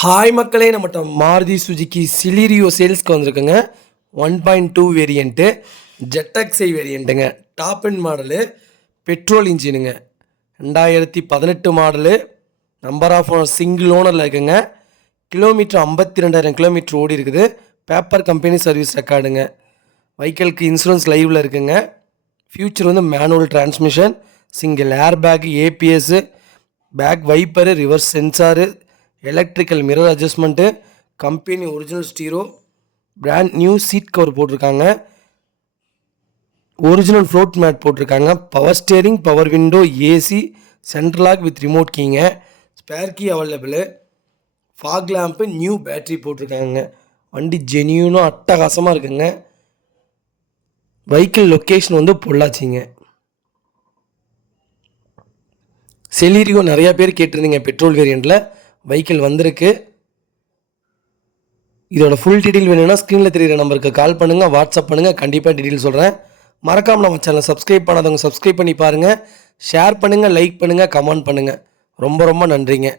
Hi மக்களே, நம்மகிட்ட மாருதி சுஜுக்கி சிலிரியோ சேல்ஸ்க்கு வந்திருக்குங்க. 1.2 வேரியண்ட்டு, ஜெட்டக்ஸை வேரியண்ட்டுங்க. டாப் அண்ட் மாடலு, பெட்ரோல் இன்ஜினுங்க. 2018 model, number of owner single ஓனரில் இருக்குங்க. கிலோமீட்டர் 52,000 கிலோமீட்டர் ஓடி இருக்குது. பேப்பர் கம்பெனி சர்வீஸ் ரெக்கார்டுங்க. வெஹிக்கிளுக்கு இன்சூரன்ஸ் லைவில் இருக்குங்க. ஃபியூச்சர் வந்து manual transmission, single air bag, ABS, back wiper, reverse sensor, electrical mirror adjustment, company original stereo, brand new seat cover போட்டிருக்காங்க. ஒரிஜினல் ஃப்ளோட் மேட் போட்டிருக்காங்க. Power steering, power window, AC, central lock with remote கீங்க, spare key available, fog lamp, new battery போட்டிருக்காங்க. வண்டி ஜெனியூனும் அட்டகாசமாக இருக்குங்க. Vehicle location வந்து பொள்ளாச்சிங்க. செலீரியோ நிறையா பேர் கேட்டிருந்தீங்க. பெட்ரோல் வேரியண்ட்டில் வெஹிக்கிள் வந்திருக்கு. இதோட ஃபுல் டீட்டெயில் வேணும்னா ஸ்க்ரீனில் தெரியுற நம்பருக்கு கால் பண்ணுங்கள், வாட்ஸ்அப் பண்ணுங்கள். கண்டிப்பாக டீட்டெயில் சொல்கிறேன். மறக்காமல் நம்ம சேனலை சப்ஸ்கிரைப் பண்ணாதவங்க சப்ஸ்கிரைப் பண்ணி பாருங்கள். ஷேர் பண்ணுங்கள், லைக் பண்ணுங்கள், கமெண்ட் பண்ணுங்கள். ரொம்ப ரொம்ப நன்றிங்க.